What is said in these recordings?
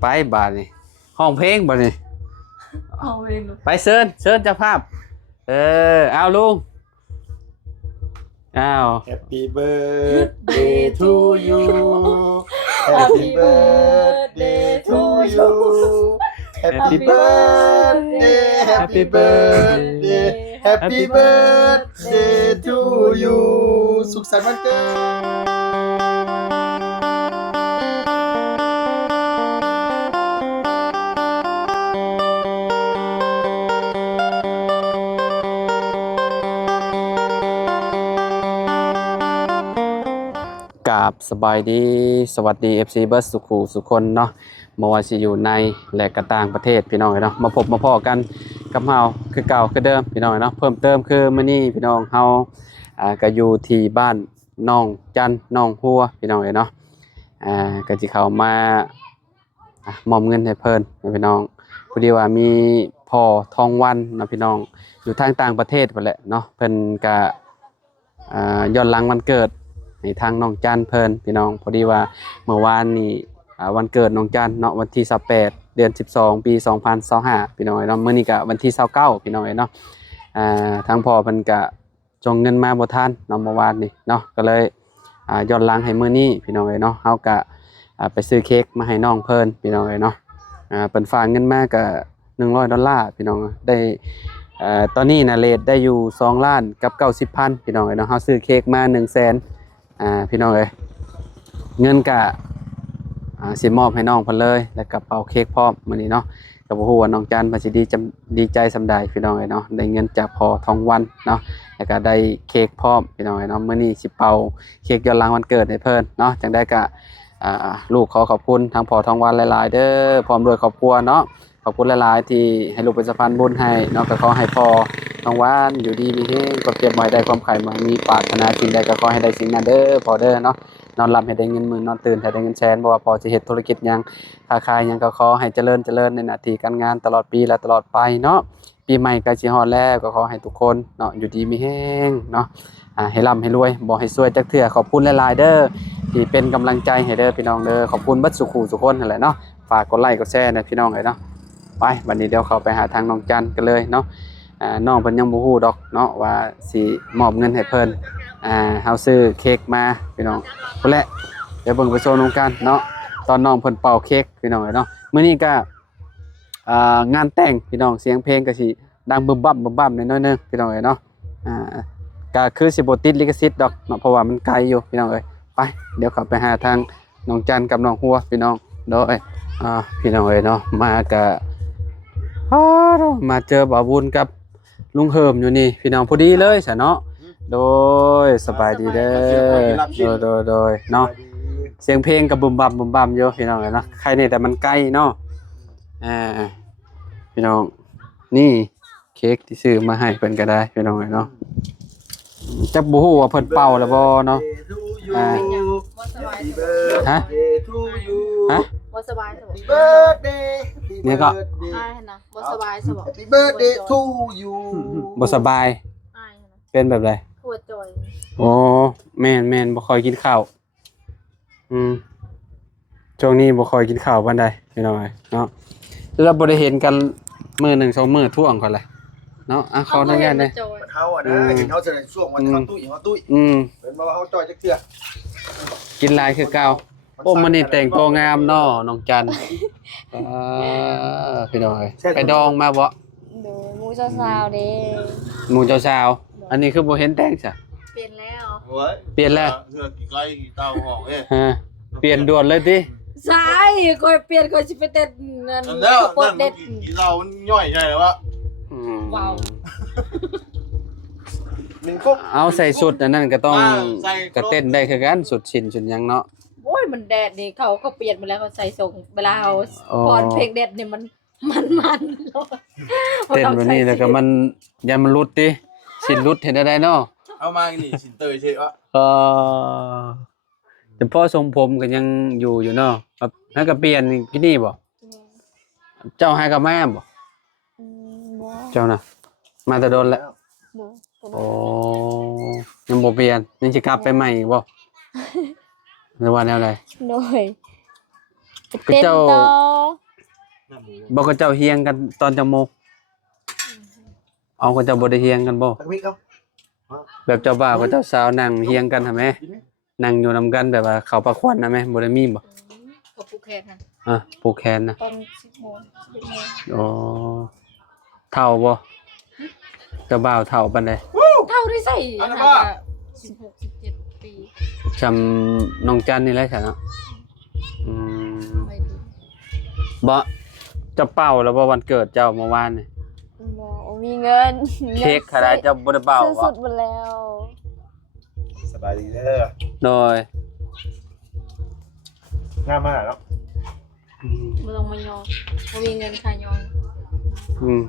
ไปบาดนี่ห้องเพลงบาดนี่เอาเองไปเชิญเจ้าภาพเอาลุงอ้าว Happy birthday to you Happy birthday to you Happy birthday Happy birthday Happy birthday to you สุขสันต์วันเกิดกราบสบายดีสวัสดี FC เบิร์ดสุขูสุคนเนาะบ่ว่าสิอยู่ในและก็ต่างประเทศพี่น้องเนาะมาพบมาพ้อกันกับเฮาคือเก่าคือเดิมพี่น้องเนาะเพิ่มเติมคือมื้อนี้พี่น้องเฮาก็อยู่ที่บ้านน้องจันน้องหัวพี่น้องเนาะก็สิเข้ามามอบเงินให้เพิ่นพี่น้องพอดีว่ามีพ่อทองวันนะพี่น้องอยู่ทางต่างประเทศพุ่นแหละเนาะเพิ่นก็ย้อนหลังวันเกิดให้ทางน้องจันเพิ่นพี่น้องพอดีว่าเมื่อวานนี้วันเกิดน้องจันเนาะวันที่28เดือน12ปี2025พี่น้องเนาะมื้อนี้ก็วันที่29พี่น้องเนาะทางพ่อเพิ่นก็จงเงินมาบ่ทันเนาะเมื่อวานนี้เนาะก็เลยย้อนหลังให้มื้อนี้พี่น้องเนาะเฮาก็ไปซื้อเค้กมาให้น้องเพิ่นพี่น้องเนาะเพิ่นฝากเงินมาก็$100พี่น้องได้ตอนนี้น่ะเรทได้อยู่2ล้านกับ90,000พี่น้องเนาะเฮาซื้อเค้กมา100,000พี่น้องเงินก็สิมอบให้น้องเพิ่นเลยแล้วก็เป่าเค้กพร้อมมื้อนี้เนาะก็บ่ฮู้ว่าน้องจันเพิ่นสิดีใจส่ำใดพี่น้องเนาะได้เงินจากพ่อทองวันเนาะแล้วก็ได้เค้กพร้อมพี่น้องเนาะมื้อนี้สิเป่าเค้กย้อนหลังวันเกิดให้เพิ่นเนาะจังได้ก็ลูกขอขอบคุณทางพ่อทองวันหลายๆเด้อพร้อมด้วยครอบครัวเนาะขอบคุณหลายๆที่ให้ลูกเป็นสะพานบุญให้เนาะก็ขอให้พ่อทองวันอยู่ดีมีแรงก็เก็บไว้ได้ความใคร่มามีปรารถนาสิ่งใดก็ขอให้ได้สิ่งนั้นเด้อพ่อเด้อเนาะนอนหลับให้ได้เงินหมื่นนอนตื่นให้ได้เงินแสนบ่ว่าพอสิเฮ็ดธุรกิจหยังค้าขายหยังก็ขอให้เจริญในหน้าที่การงานตลอดปีและตลอดไปเนาะปีใหม่ใกล้สิฮอดแล้วก็ขอให้ทุกคนเนาะอยู่ดีมีแรงเนาะให้ร่ำให้รวยบ่ให้ซวยจักเทื่อขอบคุณหลายๆเด้อที่เป็นกำลังใจให้เด้อพี่น้องเด้อขอบคุณเบิดสุขุทุกคนนั่นแหละเนาะฝากกดไลค์กดแชร์นะพี่น้องเอ้ยเนาะไปบัดนี้เดี๋ยวเข้าไปหาทางน้องจันกันเลยเนาะน้องเพิ่นยังบ่ฮู้ดอกเนาะว่าสิมอบเงินให้เพิ่นเฮาซื้อเค้กมาพี่น้องพุ่นแหละเดี๋ยวเบิ่งไปโซนน้องกันเนาะตอนน้องเพิ่นเป่าเค้กพี่น้องเนาะมื้อนี้ก็งานแต่งพี่น้องเสียงเพลงก็สิดังบึ้มบั่มหน่อยๆนึงพี่น้องเนาะก็คือสิบ่ติดลิขสิทธิ์ดอกเนาะเพราะว่ามันไกลอยู่พี่น้องไปเดี๋ยวเข้าไปหาทางน้องจันกับน้องหัวพี่น้องโดยพี่น้องเนาะมาก็มาเจอบ่าวบุญกับลุงเหิมอยู่นี่พี่น้องพอดีเลยซะเนาะโดยสบายดีเด้อโดยเนาะเสียงเพลงก็บึ้มบั่มอยู่พี่น้องเนาะใครนี่แต่มันใกล้เนาะพี่น้องนี่เค้กที่ซื้อมาให้เพิ่นก็ได้พี่น้องเนาะจักบ่ฮู้ว่าเพิ่นเป่าแล้วบ่เนาะฮะบ่สบายสบ birthday เนี่ยก็ อ้ายนะบ่สบายสบ Happy birthday to you บ่สบาย อ้ายนะ เป็นแบบไร ปวดจอย โอ้แม่นบ่ค่อยกินข้าวช่วงนี้บ่ค่อยกินข้าวปานใดพี่น้องเนาะแล้วบ่ได้เห็นกันมื้อ1 2มื้อท่วงก่อนแหละเนาะขออนุญาตเด้ เฮานะเห็นเฮาแสดงช่วงวันเฮาตุ้ยเป็นบ่ว่าเฮาจ่อยจักเทื่อ กินหลายคือเก่าโอ้มื้อนี้แต่งตัวงามเนาะน้องจันพี่น้องไปดองมาบ่ ดูมูสาวๆเด้ หมู่เจ้าสาวอันนี้คือบ่เห็นแต่งซะ เปลี่ยนแล้ว โอ้ย เปลี่ยนแล้ว เสื้อกี่ไก่กี่เต้าห้องเอ้ย ฮะเปลี่ยนด่วนเลยติ ใช่ค่อยเปลี่ยนค่อยสิไปเต้นนั่น นั่นแล้ว โป นั่ ด น เด็ด กี่เต้ามันย่อยใช่หรือวะ ว้าว หนึ่งกุ๊ก เอาใส่สุดอันนั้นก็ต้องก็เต้นได้คือกันสุดชิ้นสุดหยังเนาะ โอ้ยมันแดดนี่เขาเปลี่ยนมาแล้วเขาใส่ทรงเวลาเขา อ๋อ พรเพลงเด็ดนี่มันแล้ว เต้นวันนี้แล้วก็มันอย่ามันหลุดติสิหลุดเห็นได้เนาะ เอามานี่สินเตยใช่ปะ แต่พ่อทรงผมก็ยังอยู่เนาะครับให้ก็เปลี่ยนที่นี่บ่เจ้าให้กับแม่บ่เจ้าน่ะมาแต่โดนแล้วโอ้ยังบ่เปลี่ยนยังสิกลับไปใหม่อีกบ่หรือว่าแนวใด โดยไป ก็เจ้า ต่อ น้ำหมู บ่ก็เจ้าเฮียงกันตอนจังโมงเอาก็เจ้าบ่ได้เฮียงกันบ่ ตักมิกเอา แบบเจ้าบ่าวกับเจ้าสาวนั่งเฮียงกันหั่นแหมนั่งอยู่นำกันแบบว่าเขาประควันนะแม่บ่ได้มีบ่ กับผู้แข่งนะ ผูกแขนนะ ตอน10 โมง 11 โมง อ๋อเท่าบ่เจ้าบ่าวเท่าปานใด เท่าที่ใส่16 17 ปี จำน้องจันนี่แหละฉันเนาะอืม ไม่ดี บ่เจ้าเป่าแล้วบ่วันเกิดเจ้าเมื่อวานนี่ บ่มีเงิน เค้กขนาดเจ้าบ่ได้เป่า ซื้อ บ่ สุดหมดแล้ว สบายดีเด้อ โดย งามมากเนาะ บ่ต้องมายอมบ่มีเงินค่ายอม อืม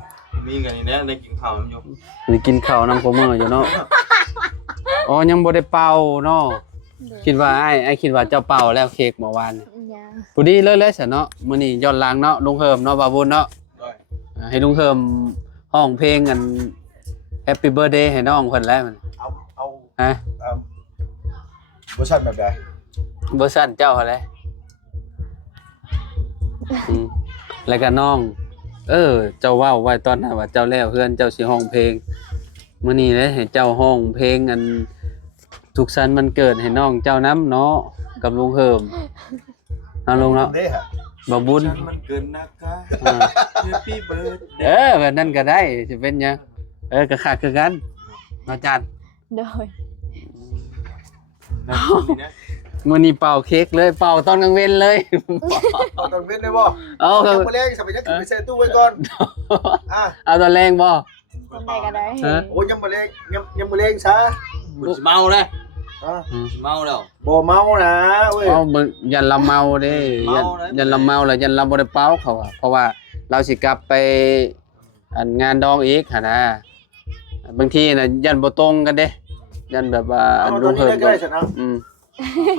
มีกันนี่แหละได้กินข้าวมันอยู่ นี่กินข้าวนำกูมื้ออยู่เนาะอ๋อยังบ่ได้เป่าเนาะคิดว่าไอ้คิดว่าเจ้าเป่าแล้วเค้กเมื่อวานนี่ ยัง พอดีเลยซะเนาะมื้อนี้ย้อนหลังเนาะลุงเฮิมเนาะบาบุญเนาะ ด้วย ให้ลุงเฮิมห้องเพลงกัน Happy Birthday ให้น้องเพิ่นแล้วมัน เอา ฮะ เวอร์ชันแบบใด เวอร์ชันเจ้าอะไรแล้วก็น้อง เจ้าเว้าไว้ตอนนั้นว่าเจ้าแล้วเพื่อนเจ้าสิห้องเพลงมื้อนี้เลยให้เจ้าห้องเพลงอันทุกสันต์มันเกิดให้น้องเจ้าน้ำเนาะกับลุงเฮิมเอาลงเนาะ เด้ฮะ บ่บุญ ฉันมันเกินนักกะ อ่า Happy birthday แบบนั้นก็ได้สิเป็นหยังก็ขาดคือกันอาจารย์ โดย นะนี่นะ มื้อนี้เป่าเค้กเลยเป่าตอนกลางเว้นเลย เอาตอนเว้นได้บ่ เอาครั ยั บ งบ่แรงสมัยยังไปใส่ตู้ไว้ก่อนอ่ะ เอาตอนแรงบ่ ทำไดก็ได้ ฮะ โอ้ยยังบ่แรงยังบ่แรงซะ บุญเมาเลย อ่ะ เมาแล้ว บ่เมานะเว้ย เอามึงยันเราเมาเด้ เมา ยัน เลย เราเมาแล้วยันเราบ่ได้เป่าเขาอะเพราะว่าเราสิกลับไปอันงานดองอีกหั่นนะบางทีน่ะยันบ่ตรงกันเด้ยันแบบว่าอัน เอา ลุ ตอน ง นี้ เฮิม ได้ก็ได้ซะนะ อืม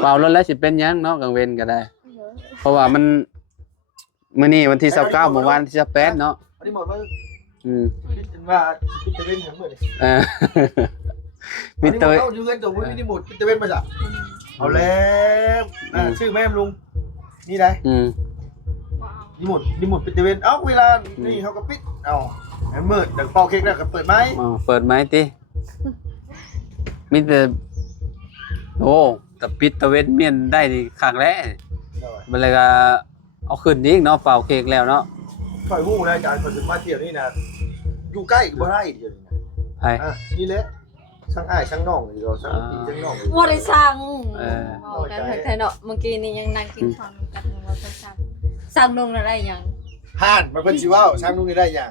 เป่าแล้วสิเป็นหยังเนาะกลางเว้นก็ได้ เพราะว่ามันมื้อนี้วันที่29เมื่อวานที่18เนาะ อันนี้หมดว่า อืม คิดว่าคิดจะเว้นทั้งหมดเลย เออ มิเตอร์ เอาอยู่เงินตัวไม่ได้หมดคิดจะเว้นมาจ้ะเอาแล้วชื่อแม่ลุงนี่ได้ อืม ว้าว รีโมทปิดตะเวนเอ้าเวลานี่เขาก็ปิดเอ้าแอมเมิร์ดดังเป่าเค้กแล้วก็เปิดไหม เปิดไหมติมิแต่โอ้แต่ปิดตะเวนเมียนได้นี่คักแล้ว มันเลยก็เอาขึ้นอีกเนาะเป่าเค้กแล้วเนาะ ถอยหู้นะอาจารย์คนจะมาเที่ยวนี่นะอยู่ใกล้ก็บ่ได้เดียวนี่นะ ไผ นี่แหละช่างอ้ายช่างน้องนี่เราช่างพี่ช่างน้อง บ่ได้สั่ง เออ บอกกันแท้ๆเนาะเมื่อกี้นี่ยังนั่งกินข้าวกันอยู่ว่าจะสั่งนงอะไรหยัง ห่านมันเป็นชิว่าช่างนุ่งนี่ได้ยัง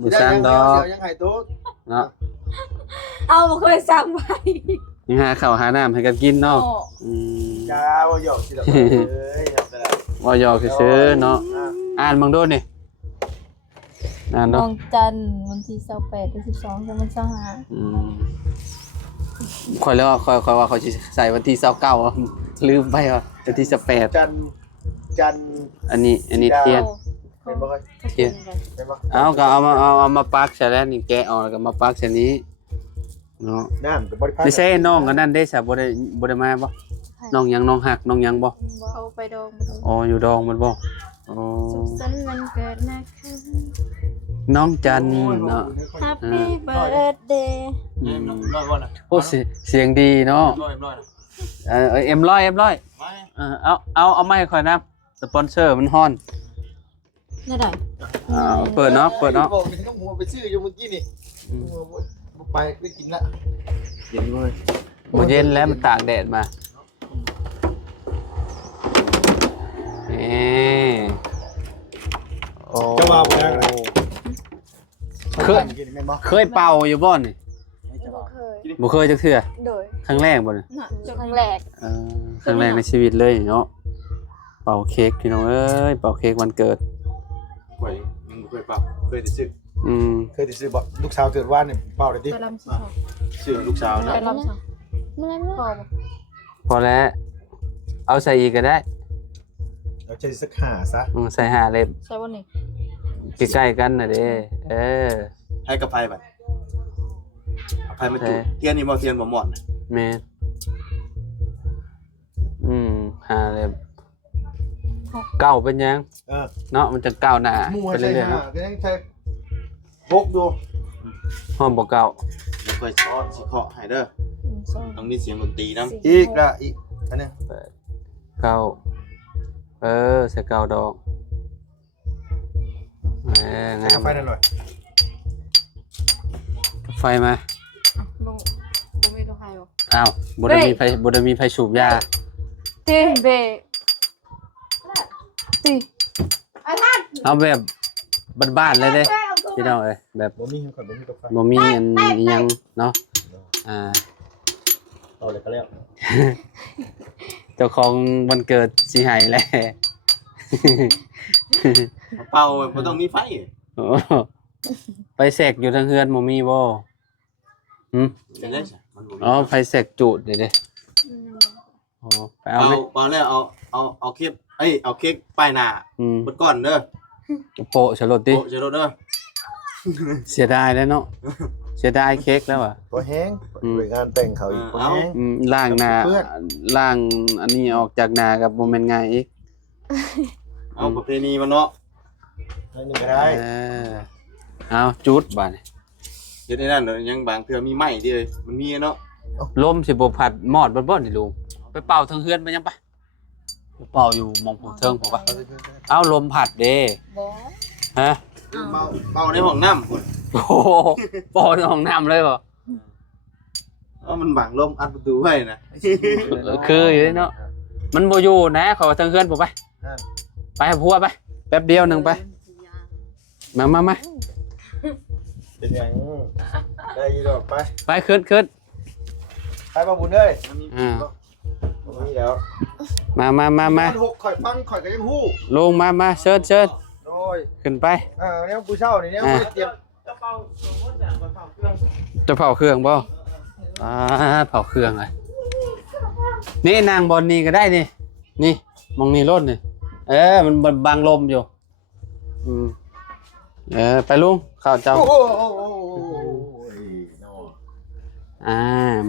บ่สร้างดอก ยังไห้โต๊ะ เนาะ เอาบ่เคยสั่งไป ยังหาข้าวหาน้ำให้กันกินเนาะ โอ้ อืม จ้าว่าหยอกสิละเอ้ยครับแต่ละ ว่าหยอกซื่อๆเนาะอ่านเบิ่งดูนี่อ่าน น้ ดู องจันทร์วันที่28ถึง12จะมัน25 อืมค่อยแล้วค่อยว่าเขาสิใส่วันที่29ลืมไปว่าวันที่18 จัน อันนี้เทียน เป็นบ่ค่อย เทียน เป็นบ่ เอาก็เอามาปักใส่แล้วนี่แกะออกแล้วก็มาปักใส่นี้เนาะ น้ำกับบริพัตร ไม่ใช่น้องกันนั่นได้ซะบ่ได้มาบ่น้องหยังน้องหักน้องหยังบ่ เขาไปดอง อ๋ออยู่ดองมันบ่อ๋อ สุขสันต์วันเกิดนะคะ น้องจันเนาะ Happy birthday ร้อยบ่น่ะ โอ้เสียงดีเนาะ ร้อย เอ็มร้อย ไม่ เอามาให้ข่อยนะสปอนเซอร์มันฮ้อน ได้ได้ เปิดเนาะ บอกนี่ต้องหัวไปซื้ออยู่เมื่อกี้นี่ไปได้กินละกินเลย บ่เย็นแล้วมันตากแดดมานี่โอ้ จะมาบ่ได้ไง เคยเป่าอยู่บ่นี่ บ่เคย บ่เคยจักเทื่อ โดย ครั้งแรกบ่นี่ น่ะจบ ครั้งแรก ครั้งแรกในชีวิตเลยเนาะเป่าเค้กพี่น้องเอ้ยเป่าเค้กวันเกิด ข่อยมึงเคยปรับเคยได้ซื้อ เคยได้ซื้อบ่ลูกสาวเกิดว่านนี่เป่าได้ดิ ไปลำสิ ซื้อลูกสาวนะ ไปลำสิ มื้อนั้น พอบ่ พอแล้วเอาใส่อีกก็ได้ เราจะสักหาซะ ใส่ห้าเล่ม ใช่บ่นี่ ใกล้ๆกันน่ะเด้ให้กับไผบัดไผมาจุเทียนนี่บ่เทียนบ่หมอน แม่นห้าเล่ม เก้าเป็นยัง เออ เนาะมันจะก้าวหน้า หมู่ ไป ใช่ เรื่อยๆ ห้า เนาะ ก็ยังใช้หกดู ห้องบ่เก้า แล้วค่อยซ้อนสิเคาะให้เด้อ สอง ต้องมีเสียงดนตรีนำ อีกละอีกอันนี้ เก้าใส่เก้าดอกงา ใช้ ม ไฟหน่อย ไฟมา ลุงบ่มีตัวใครบ่ อ้าวบ่ได้มีไฟสูบยา เต้เบติ เอาแบบบ้านๆเลยเด้พี่น้องเอ้ยแบบ บ่มีก่อนบ่มีกาแฟ บ่มีอันอิหยังเนาะเอาเลยก็แล้ว เจ้าของวันเกิดสิให้แหละ เป่าบ่ต้องมีไฟ โอ้ไปแสกอยู่ทางเฮือนบ่มีบ่หึ เป็นได้จ้ะมันบ่มี อ๋อไฟแสกจูดนี่เด้อ๋อไปเอาไหม เป่าแล้วเอาเค้กเอาเค้กป้ายหน้า เบิดก่อนเด้อ โปะฉลดดิ โอ้เจโรเด้อ เสียดายแล้วเนาะเสียดายเค้กแล้วอ่ะ บ่แห้งไปงานแต่งเขาอีกบ่แห้ง ล่างหน้า เพื่อน ล่างอันนี้ออกจากหน้ากับบ่แม่นง่ายอีก เอาประเพณีมันเนาะ ให้หนึ่งก็ได้ เออเอาจุดบาดนี้ เฮ็ดได้นั่นเด้อยังบางเทื่อมีไม้เด้อมันมีเนาะ ลมสิบ่พัดมอดบ่นี่ลุงไปเป่าทางเฮือนไปยังปะไปเป่าอยู่หมองผมเทิงผมปะเอาลมพัดเด้ บ่ ฮะ เป่าในห้องน้ำพุ่น โอ้โหเป่าในห้องน้ำเลยบ่ มันบังลมอัดประตูไว้นะ คืออยู่เนาะมันบ่อยู่นะขอทางเฮือนผมไปไปหาผัวไปแป๊บเดียวหนึงไปมา เป็นหยังได้อีดอกไป ไปขึ้น ไปบ่บุญเอ้ย อ่า บ่มีแล้ว มา มันหกข่อยฟังข่อยก็ยังฮู้ ลงมาเชิญ โดย ขึ้นไป เนี่ยผู้เช่านี่เนี่ยเตรียม จะเผาเครื่องบ่เผาเครื่องเลยนี่นางบอลนี่ก็ได้นี่มองนี่รถนี่มันบังลมอยู่ไปลุงข้าวเจ้า โอ้โห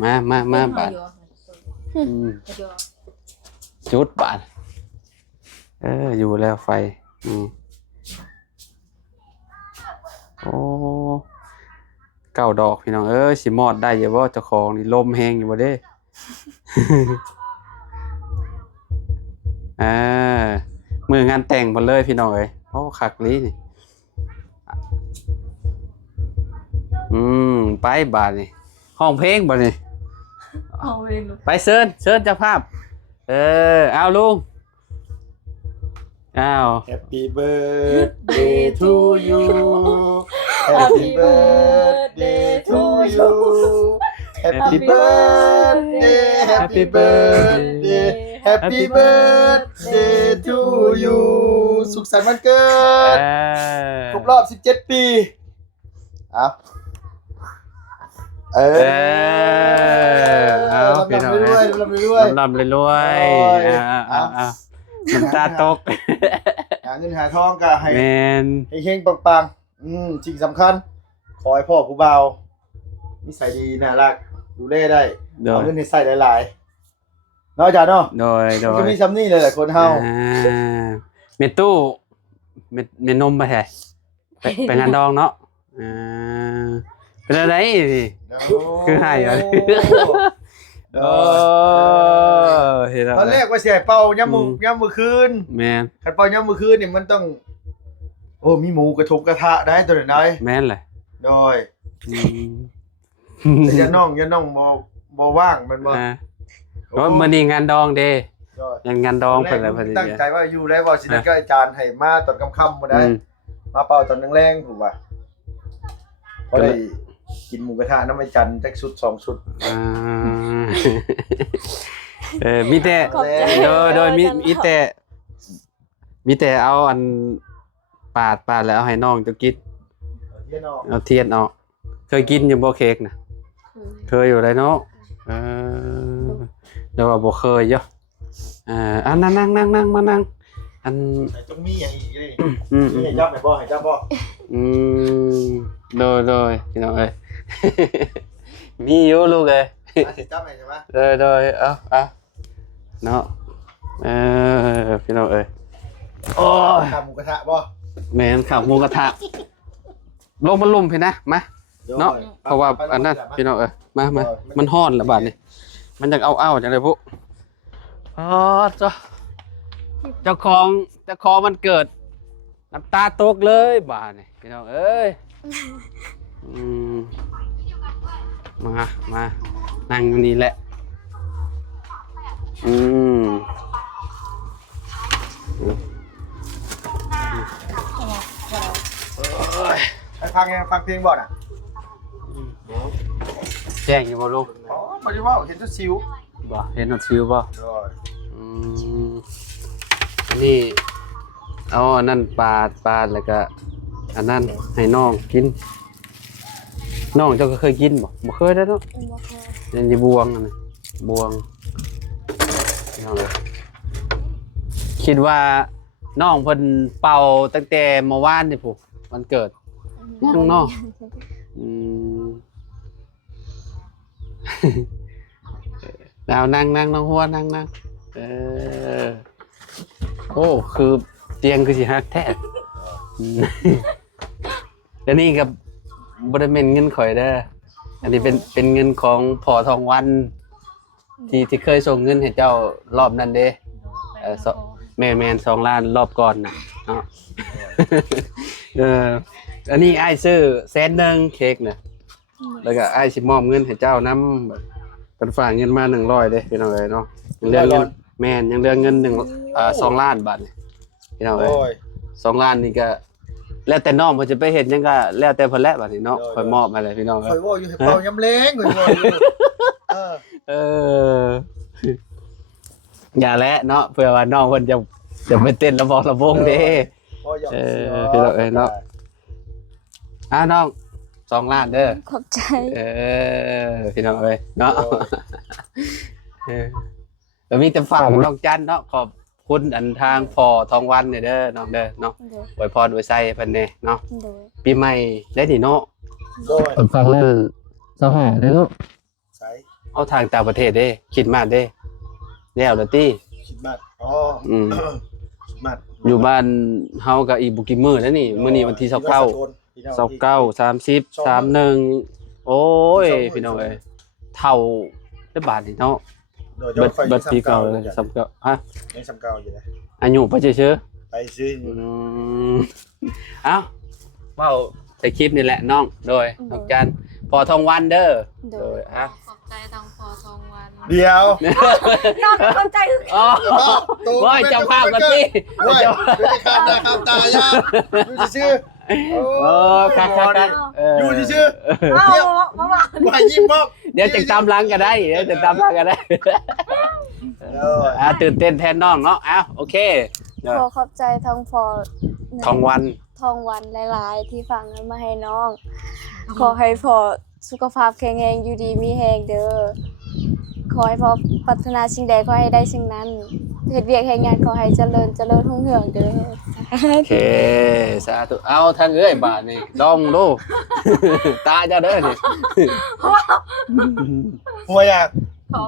มาบาทจุดบาทอยู่แล้วไฟโอ้เก้าดอกพี่น้องสิมอดได้อยู่บ่เจ้าของนี่ลมแห้งอยู่บ่เด้ มืองานแต่งหมดเลยพี่น้องเอ้ยโอ้คักลีนี่ไปบาทนี่ห้องเพลงบ่นี่ เอาเองลูก ไปเชิญเจ้าภาพเอาลุงHappy birthday to you Happy birthday to you Happy birthday Happy birthday Happy birthday to you สุขสันต์วันเกิดครบรอบ17 ปีเอาพี่น้อง ลำรวย ลำรวยน้ำตาตก หาเงินหาทองก็ให้ แมน เฮงๆปังๆสิ่งสำคัญขอให้พ่อผู้บ่าวนิสัยดีน่ารักดูแลได้เอาเงินให้ใส่หลายๆเนาะอาจารย์เนาะ โดย มันก็มีซ้ำนี่เลยแหละคนเฮา เมตู้เมนมไปแท้ไปงานดองเนาะเป็นอะไรนี่ คือให้เหรอ เห็นแล้ว ตอนแรกว่าเสียเป่าย่ำมือคืน แมน คันเป่าย่ำมือคืนนี่มันต้องโอ้มีหมูกระทบกระทะได้ตัวไหน แมนเลย โดยแต่อย่าน้องบ่ว่างมันบ่ เพราะมันนี่งานดองเด้ โดย งานดองเป็นอะไรพอดี ตั้งใจว่าอยู่ได้บ่สิได้ก็อาจารย์ให้มาตอนค่ำๆบ่ได้ มาเป่าตอนแรงๆถูกป่ะเพราะได้กินหมูกระทะน้ำมันจันทร์จักชุด2ชุด มีแต่โดยมีแต่เอาอันปาดแล้วเอาให้น้องจะกิน เทียนออก เอาเทียนออกเคยกินอยู่บ่เค้กนะเคยอยู่เลยเนาะเดี๋ยวว่าบ่เคยเยอะนั่งมานั่งอัน ไหนต้องมีอย่างอีกเลยให้จับให้จับบ่ โดยพี่น้องเอ้ย มีอยู่ลูกเอ้ย ให้จับให้ใช่ไหม โดยเอาเนาะพี่น้องเอ้ย โอ้ย ข้าวหมูกระทะบ่ แม่นข้าวหมูกระทะลงมันลุ่มพี่นะมาเนาะเพราะว่าอันนั้นพี่น้องมามันฮ้อนละบาดนี่มันจังเอาจังได๋พุอ๋อเจ้าของมันเกิดน้ำตาตกเลยบาดนี่พี่น้องเอ้ยมานั่งอยู่นี่แหละฟังเพลงบ่น่ะ แจ้งอยู่บ่ลูก อ๋อบ่ได้ว่าเห็นแต่ซิว บ่เห็นหนวดชิวบ่ โอ้ย อันนี้เอาอันนั้นปาดแล้วก็อันนั้นให้น้องกินน้องเจ้าก็เคยกินบ่เคยได้เนาะ บ่เคย นี่บวงอันนี้บวงเอาเลยคิดว่าน้องเพิ่นเป่าตั้งแต่เมื่อวานนี่พุวันเกิดยังเนาะแล้วนั่งน้องหัวนั่งโอ้คือเตียงคือสิฮักแท้แล้วนี่กับบริเวณเงินข่อยเด้ออันนี้เป็นเงินของพ่อทองวันที่เคยส่งเงินให้เจ้ารอบนั้นเด้แม่น2 ล้านรอบก่อนน่ะเนาะอันนี้อ้ายซื้อ100,000เค้กน่ะแล้วก็อ้ายสิมอบเงินให้เจ้านำเป็นฝากเงินมา100เด้พี่น้องเอ้ยเนาะยังเหลือเงินแม่นยังเหลือเงิน2 ล้านบาทนี่พี่น้องเอ้ย2 ล้านนี่ก็แล้วแต่น้องเพิ่นจะไปเฮ็ดหยังก็แล้วแต่เพิ่นแหละบัดนี้เนาะค่อยมอบให้เลยพี่น้องเอ้ ข่อย ยว่าอยู่ให้เป่ายำแลงข่อยว่าอยู่อย่าแล้วเนาะเผื่อว่าน้องเพิ่นจะไปเต้นระวงเด้พี่น้องเอ้ยเนาะน้อง2 ล้านเด้อ ขอบใจ พี่น้องเอ้ยเนาะแล้วมีแต่ฝากน้องจันเนาะขอบคุณอันทางพ่อทองวันเนี่ยเด้อน้องเด้อเนาะอวยพรอวยไส้เพิ่นเด้เนาะปีใหม่ได้นี่เนาะ โดย ฟังแล้ว25ได้เนาะ ใส่ เอาทางต่างประเทศเด้คิดมากเด้แล้วล่ะติ คิดมากอ๋อคิดมาก อยู่บ้านเฮาก็อีกบ่กี่มื้อแล้วนี่มื้อนี้วันที่29 30 31โอ้ยพี่น้องเอ้ยเท่าได้บาทนี่เนาะเบิดปีเก่าเลย39ฮะ ยังซ้ำเก่าอยู่นะ อายุไปเฉย ไปซื้อ เอ้าเว้าใส่คลิปนี่แหละน้องโดยน้องจันพอทองวันเด้อโดยขอบใจทางพอทองวัน เดี๋ยว น้องขอบใจ อ๋อว่าเจ้าภาพกันสิ ไม่ได้ข้ามหน้าข้ามตายาอยู่ชื่อคักอยู่ชื่อ เอามาว่า ว่ายิ้มบอก เดี๋ยวจะตามหลังกันได้ตื่นเต้นแทนน้องเนาะโอเค ขอขอบใจทางพอ ทองวันหลายๆที่ฝากเงินมาให้น้อง ขอให้พอสุขภาพแข็งแรงอยู่ดีมีแรงเด้อขอให้พอพัฒนาสิ่งใดขอให้ได้สิ่งนั้นเฮ็ดเวียกเฮ็ดงานขอให้เจริญรุ่งเรืองเด้อโอเคสาธุเอาทางเอ้ยบาทนี่ลองดูตาเจ้าเด้อนี่หัวอยาก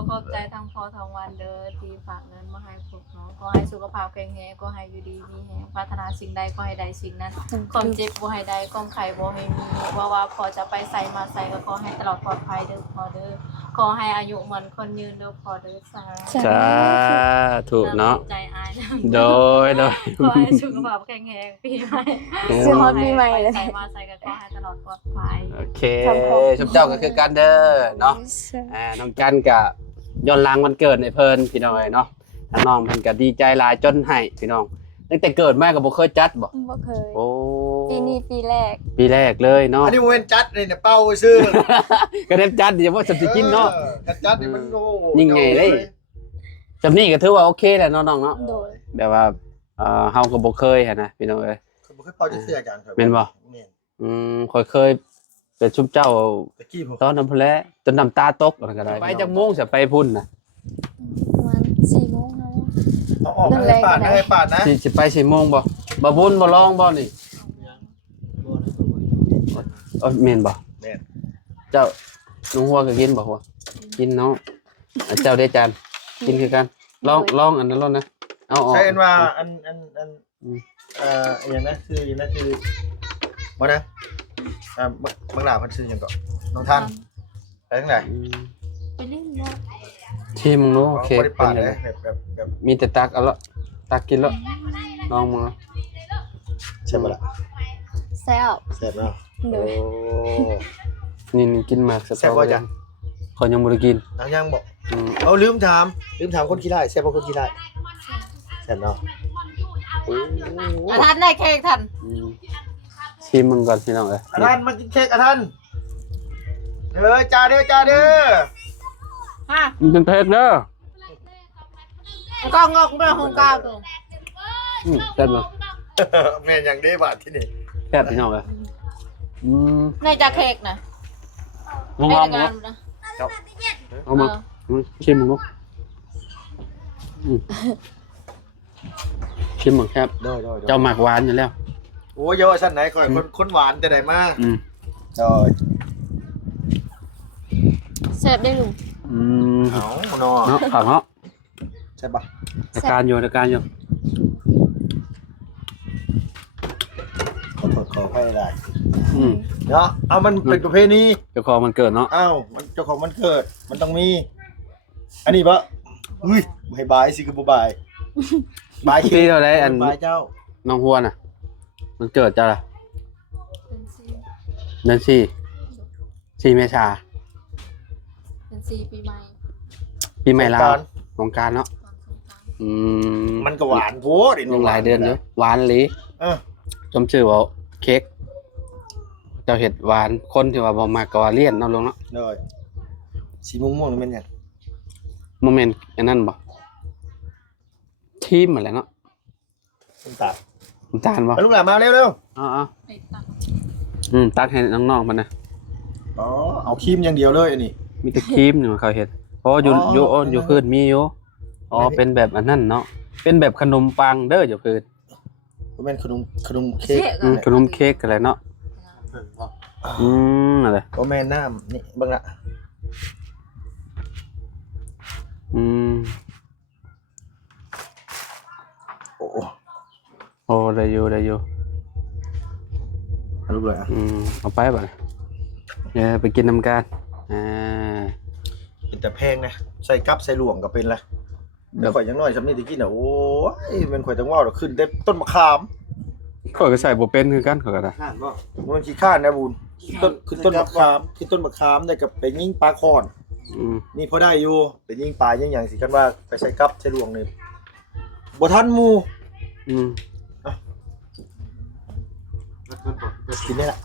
ขอบใจทางพอทองวันเด้อที่ฝากเงินมาให้พวกน้องขอให้สุขภาพแข็งแรงขอให้อยู่ดีมีแรงพัฒนาสิ่งใดขอให้ได้สิ่งนั้นความเจ็บบ่ให้ได้ความไข้บ่ให้มีว่าพอจะไปใส่มาใส่ก็ขอให้ตลอดปลอดภัยเด้อพอเด้อขอให้อายุมันคนยืนเด้อพอเด้อสาธุเนาะใจอายโดยขอให้สุขภาพแข็งแรงปีใหม่ปีใหม่เลยใส่มาใส่ก็ขอให้ตลอดปลอดภัยโอเคชุบเจ้าก็คือกันเด้อเนาะน้องจันกับย้อนหลังวันเกิดในเพิ่นพี่น้องเนาะน้องเพิ่นก็ดีใจหลายจนให้พี่น้องตั้งแต่เกิดมาก็บ่เคยจัดบ่เคยโอ้ปีนี้ปีแรกเลยเนาะอันนี้บ่แม่นจัดเลยเนี่ยเป้าซื่อก็ได้จัดอย่าว่าสิกินเนาะจัดนี่มันโอ้ยิ่งไงเด้จำนี้ก็ถือว่าโอเคแหละน้องๆเนาะแบบว่าเฮาก็บ่เคยหั่นนะพี่น้องเอ้ยบ่เคยเป่าจักเทื่อกันครับแม่นบ่ค่อยเคยเป็นชุบเจ้าตะกี้ผมตอนนั้นพุ่นแหละจนน้ำตาตกอะไรก็ได้ไปจักโมงสิไปพุ่นน่ะประมาณ4 โมงแล้วเอาออกให้ปาดนะสิไป4 โมงบ่บุญบ่ร้องบ่นี่แม่นบ่แม่นเจ้าลุงหัวก็กินบ่หัวกินเนาะเจ้าได้จานกินคือกันลองอันนั้นลองนะ เอาออก ใช่อันว่าอัน อืม อย่างนั้นคืออย่างนั้นคือบ่นะบางหลาพันชื่อหยังก็น้องท่านไปทางไหน ไปเล่นเนาะ ที่มึงรู้โอเค บ่ได้ เป็ ปาน ด ยัง เล ไง ยแบบ มีแต่ตักเอาละตักกินแล้วลองมึงเอา ใช่บ่ล่ะ แซ่บ แซ่บเนาะ โด โอ้ นี่นี่กินหมากส แซ่บบ่จ๊ะ ขอยยังบ่ได้กิน นางยังบอก อืม เอาลืมถามคนขี้ได้แซ่บบ่คนขี้ได้แซ่บเนาะโอ้ ทันได้เค้กทัน อืมชิมมึงก่อนพี่น้องเอ้ย อาท่านมากินเค้กอาท่านจ้าเด้อ ฮะ มึงเป็นเพกเด้อ ก็งอกเรื่องของกาวตัว แซ่บบ่ แม่นอย่างเด้บาดที่นี่ แซ่บพี่น้องเอ้ยอืม ในจากเค้กนะ ลอง ใน ลอง ราย มึ กาง รนะ เอามาชิมมึงลูกอืมชิมมึงครับ โดย เจ้าหมากหวานอยู่แล้ว โอ้ยเยอะสั้นไหนก่อนคนหวานแต่ไหนมา อืม โดย เสร็จได้ลุง อืม เอาเนาะ เนาะผักเนาะ ใช่ปะ ตะการอยู่ ขอโทษขอให้ได้ อืม เนาะเอามันเป็นประเพณี เจ้าของมันเกิดเนาะ อ้าวมันเจ้าของมันเกิดมันต้องมี อันนี้ปะอุ้ยให้บายสิคือบ่บายบาย ปีเท่าไรอัน บายเจ้า น้องหัวน่ะ มันเกิดจ้าล่ะ เป็นซี เดือน4เมษา เป็นซีปีใหม่ ปีใหม่ลาว สงกรานต์ สงกรารเนาะ ตอนสงกรานต์ อืม มันก็หวานโพด ยังหลายเดือนอยู่หวานหลี เออ จมชื่อว่าเค้กเจ้าเห็ดหวานคนที่ว่าบ่มากก็ว่าเลี่ยนเนาะลุงเนาะ เลยสีม่วงๆนี่มันหยัง โมเมนต์อันนั้นบ่ทีมอะไรเนาะ น้ำตาล น้ำตาลบ่ ไปลูกหลานมาเร็ว อ๋อ ไอ้ตัก ตักให้น้องๆมันนะ ๆอ๋อเอาครีมอย่างเดียวเลยอันนี้ มีแต่ครีมนี่มันเขาเห็ดเพราะว่าอยู่ อ๋อ อยู่ อ๋อ อยู่พื้นมีอยู่อ๋อเป็นแบบอันนั้นเนาะเป็นแบบขนมปังเด้ออยู่พื้น มันเป็นขนมเค้ก ขนมเค้กอะไรเนาะอะไร โอแม่น้ำนี่เบิ่งละ อืม โอ้ โอ้ได้อยู่เอาลูกเลยอ่ะ เอาไปบ่ไปกินน้ำกันเป็นแต่แพงนะใส่กับใส่หลวงก็เป็นละเดี๋ยวข่อยยังน้อยสำนี่ตะกี้น่ะโอ้ยมันข่อยต้องว่าเราขึ้นได้ต้นมะขาม ข้อยก็ใส่บ่เป็นคือกันข้อยก็ได้ ข้านบ่มันขี้ข้านนะบุญต้นมะขามคือต้นมะขามได้กับไปยิงปลาคอน นี่พอได้อยู่ไปยิงปลายิงหยังสิกันว่าไปใส่กับใส่หลวงนี่บ่ทันหมู่ กินได้ละ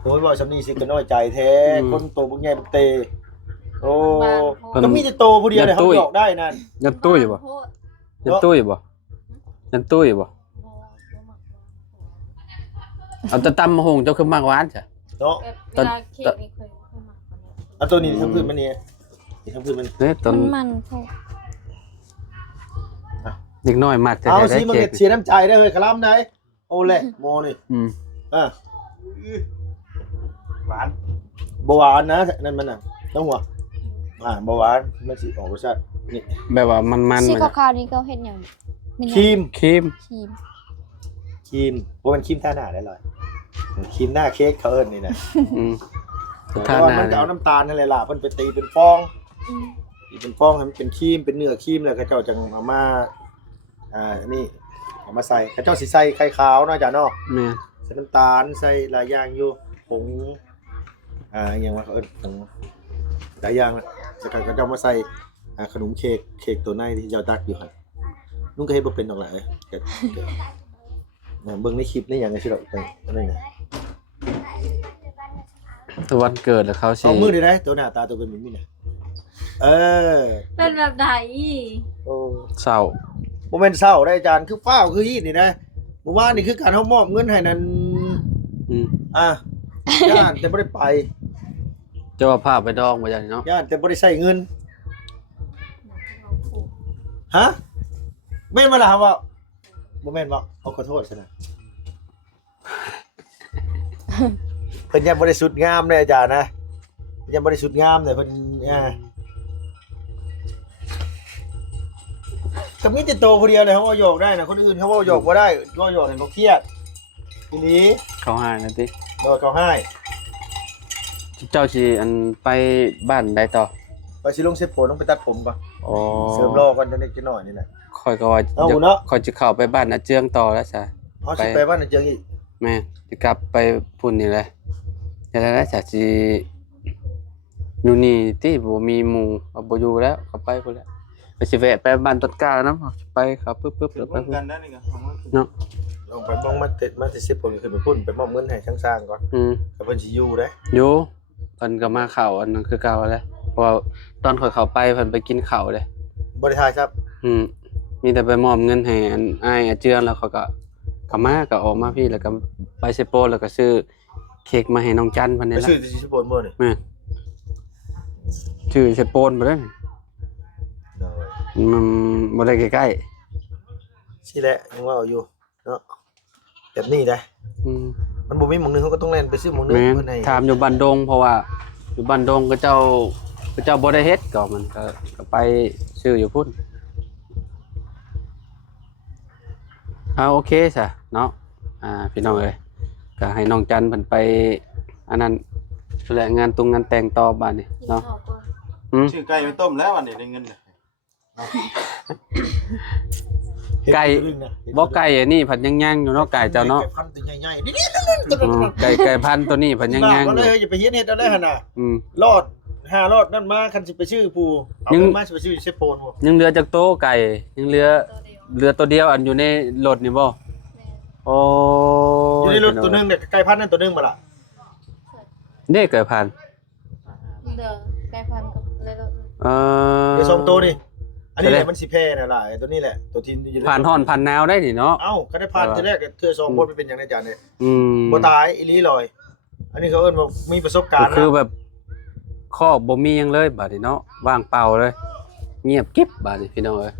โอ้ยบอกสำนีสิก็น้อยใจแท้คนโตบุกใหญ่บุกเตโอ้ก็มีแต่โตผู้เดียวเลยเขาหยอกได้นั่น ยันตุ้ยบ่ยันตุ้ยบ่เอาแต่ตำมะฮงเจ้าคือมากหวานจ้ะ เนาะ เวลาเค้กนี่เคยเข้ามาก่อนเนี่ย เอาตัวนี้ทั้งพื้นมันนี่นี่ทั้งพื้นมัน เนี่ยตอน มันพอ เด็กน้อยมากแต่ เอา ได้ สิมึง เค้ก เสียน้ำใจได้เลยคลำไหนโอ้แหละโมนี่อ่ะหวานบ่หวานนะนั่นมันน่ะต้องหัวบ่หวานมันสิออกรสชาตินี่ แบบว่ามัน สี ๆ ขาวๆนี่ก็เฮ็ดหยังเป็นห ค ยัง รีม ครีม ครีม บ่มันครีมท่าหน้าได้เลยครีมหน้าเค้กเขาเอิ้นนี่นะ สุ เพ ดท้าย ราะว่า นะ มันจะเอาน้ำตาลนั่นแหละล่ะเพิ่นไปตีเป็นฟอง ตีเป็นฟองให้มันเป็นครีมเป็นเนื้อครีมแล้วเขาเจ้าจังเอามานี่เอามาใส่เขาเจ้าสิใส่ไข่ขาวเนาะจ้ะเนาะ แม่ ใส่น้ำตาลใส่หลายอย่างอยู่ผงอย่างว่าเขาเอิ้นผงหลายอย่างแล้วก็เขาเจ้ามาใส่ขนมเค้กตัวในที่เจ้าตักอยู่หั่นนุ่งก็เฮ็ดบ่เป็นดอกหลายเบิ่งในคลิปในหยังไงสิดอกนั่นน่ะ ตัววันเกิดแล้วเขาสิ เอามือได้ตัวหน้าตาตัวเป็นแบบนี้น่ะเป็นแบบไหน โอ้ เศร้า โมเมนต์เศร้าได้อาจารย์คือฟ้าวคือฮีดนี่นะเมื่อวานนี่คือการเขามอบเงินให้นั้นย่านแต่ไม่ได้ไป เจ้าว่าภาพไปดองมาอย่างนี้เนาะ ย่านแต่ไม่ได้ใส่เงินฮะไม่มาถามว่าโมเมนต์ว่าเอาขอโทษซะนะเพิ่นยังบ่ได้สุดงามเลยอาจารย์นะยังบ่ได้สุดงามเลยเพิ่น ก็มีแต่โตผู้เดียวเลยเขาว่าหยอกได้นะคนอื่นเขาว่าหยอกบ่ได้ว่าหยอกเนี่ยเขาเครียดทีนี้ เขาหานั่นติ โดยเขาให้ เจ้าสิอันไปบ้านใดต่อ ไปสิลงเซ็ตผมต้องไปตัดผมก่อน อ๋อ เสริมรอก่อนจังได๋กินหน่อยนี่แหละ ค่อยก็ว่า เอาเนาะ ค่อยจะเข้าไปบ้านอาเจืองต่อแล้วซะ เฮาสิไปบ้านนาเจียงอีก แม่จะกลับไปพุ่นนี่แหละแต่แล้วจะสิอยู่นี่ที่บ่มีหมู่เอาบ่อยู่แล้วก็ไปพุ่นแล้วไปสิแวะไปบ้านต้นกล้านำไปครับปึ๊บๆ เดี๋ แล้ ยว ว ไป เพิ่น พุ่น กันได้นี่ก็ของมัน เนาะ ลองไปบ้องมาติดมาสิ10ผมขึ้นไปพุ่นไปมอบเงินให้ช่างสร้างก่อน ก็เพิ่นสิอยู่เด้ อยู่เพิ่นก็มาเข้าอันนั้นคือเก่าแล้วเพราะว่าตอนข่อยเข้าไปเพิ่นไปกินข้าวเด้ บ่ได้ถ่ายครับ มีแต่ไปมอบเงินให้อันอ้ายอาเจืองแล้วเขาก็กลับมาก็ออกมาพี่แล้วก็ไปเซโปแล้วก็ซื้อเค้กมาให้น้องจันเพิ่น ไป นี่ล่ะ ซื้อที่สิบนมื้อนี่ แม่นชื่อเซโปนบ่ได้นี่ โดย มันบ่ได้ใกล้ สิแหละยังว่าอยู่เนาะแบบนี้ได้ ๆมันบ่มีหม้องนึงเขาก็ต้องแล่นไปซื้อหม้องนึง แม่น เพิ่นให้ ถามอยู่บ้านดงเพราะว่าอยู่บ้านดงก็เจ้าบ่ได้เฮ็ดก็มันก็ไปซื้ออยู่พุ่นโอเคซะเนาะพี่น้องเอ้ยก็ให้น้องจันเพิ่นไปอันนั้นแหละงานงานแต่งต่อบ้านนี่ กิน เนาะ ข้าวก่อน ชื่อไก่ไปต้มแล้ววันนี้ได้เงินเลย ไก่ เฮ็ดตัวนึงนะ บ่ไก่อันนี้ผัดย่างๆอยู่เนาะไก่เจ้าเนาะ ไก่พันธุ์ตัวใหญ่ๆนี่ๆตัวนั้น ไก่พันธุ์ตัวนี้ผัดย่างๆอ เล ยู่ ยอย่าไปเฮ็ดเอาได้หั่นน่ะ อืม รอด5รอดนั่นมาคันสิไปชื่อผู้เอา ยัง เงินมาสิไปชื่อเซโปนบ่ ยังเหลือจากโต๊ะไก่ยังเหลือ ตัวเดียว เหลือตัวเดียวอันอยู่ในรถนี่บ่ แม่ โอ้ อยู่ในรถตัวนึงเนี่ยไก่พันธุ์นั่นตัวนึงบ่ล่ะ นี่ไก่พันธุ์ เด้อไก่พันกับเลยรถ เดี๋ยว2ตัวนี่อันนี้แห แสด ละ ง มันสิแพ้น่ะล่ะไอ้ตัวนี้แหละตัวที่อยู่ใน ผ่านฮ้อนผ่านหนาวได้นี่เนาะ เอ้าก็ได้ผ่านทีแรกเทื่อ2คนมันเป็นหยังไงจานเนี่ย อืม บ่ตายอีหลีลอย อันนี้เขาเอิ้นว่ามีประสบการณ์ ก็คือ นะ แบบคอกบ่มีหยังเลยบัดนี้เนาะว่างเปล่าเลย เงียบกิ๊บบัดนี้พี่น้องเอ้ย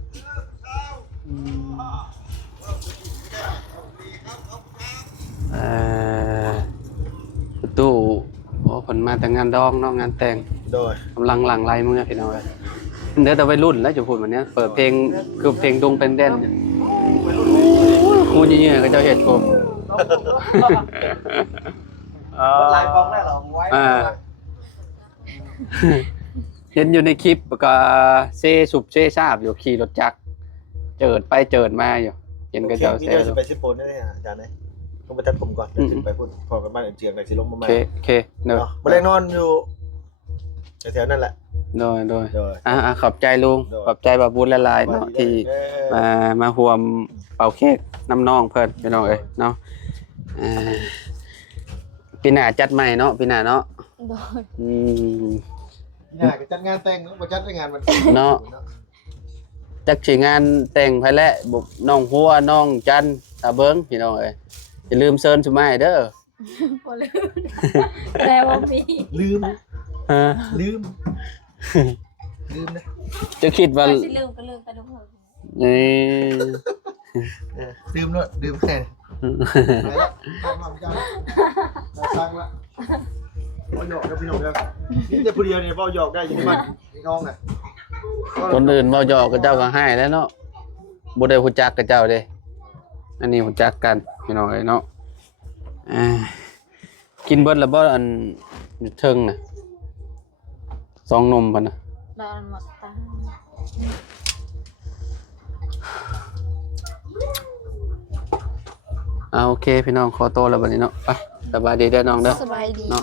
ประตูโอ้เพิ่นมาแต่งานดองเนาะงานแต่ง โดย กำลังหลั่งไหลมือพี่น้องเอ้ยเหลือแต่วัยรุ่นแล้วจะพูดวันนี้เปิดเพลงคือเพลงดงเป็นแดนเนี่ยครูยี่ๆก็เจ้าเฮ็ดกู ลายของได้เหรอไว้ เห็นอยู่ในคลิปก็เซสุบเซซาบอยู่ขี่รถจักรเจิดไปเจิดมาอยู่เห็นก็เจ้า มี เซ เดี๋ยวสิไปสิโปนได้เนี่ยอาจารย์เอ้ยต้องไปตัดผมก่อนเดี๋ยวสิไปพูดพอกันบ้านเจียงได้สิลงมาใหม่ เคเนอะ เนาะบ่ได้นอนอยู่แถวๆนั่นแหละ โดย โดย ขอบใจลุง โดย ขอบใจบาบุญละลายเนาะที่มาห่วมเป่าเค้กน้ำน้องเพิ่นพี่น้องเอ้ยเนาะปีหน้าจัดใหม่เนาะปีหน้าเนาะ โดย นี่น่าก็จัดงานแต่งบ่จัดงานมัน เนาะจักสิงานแต่งไผแหละบ่น้องหัวน้องจันตาเบิงพี่น้องเอ้ยอย่าลืมเชิญสุมาให้เด้อ บ่ลืมแต่ว่ามี ลืม ฮะ ลืมนะ จะคิดว่า ว่าสิลืมก็ลืมไปทุกคน นี่ ลืมเนาะลืมแค่ไปละทำมาจังสร้างละบ่หยอกกับพี่น้องเด้อนี่แต่ผู้เดียวนี่บ่หยอกได้อยู่ที่บ้านพี่น้องน่ะ คนอื่นเว้าหยอกกับเจ้าก็ให้แล้วเนาะบ่ได้ฮู้จักกับเจ้าเด้อันนี้ฮู้จักกันพี่น้องเอ้ยเนาะกินเบิดแล้วบ่อันอยู่เทิงน่ะสองนมพุ่นน่ะ ดอนหมดตา โอเคพี่น้องขอตัวแล้วบัดนี้เนาะไปสบายดีเด้อน้องเด้อ สบายดี เนาะ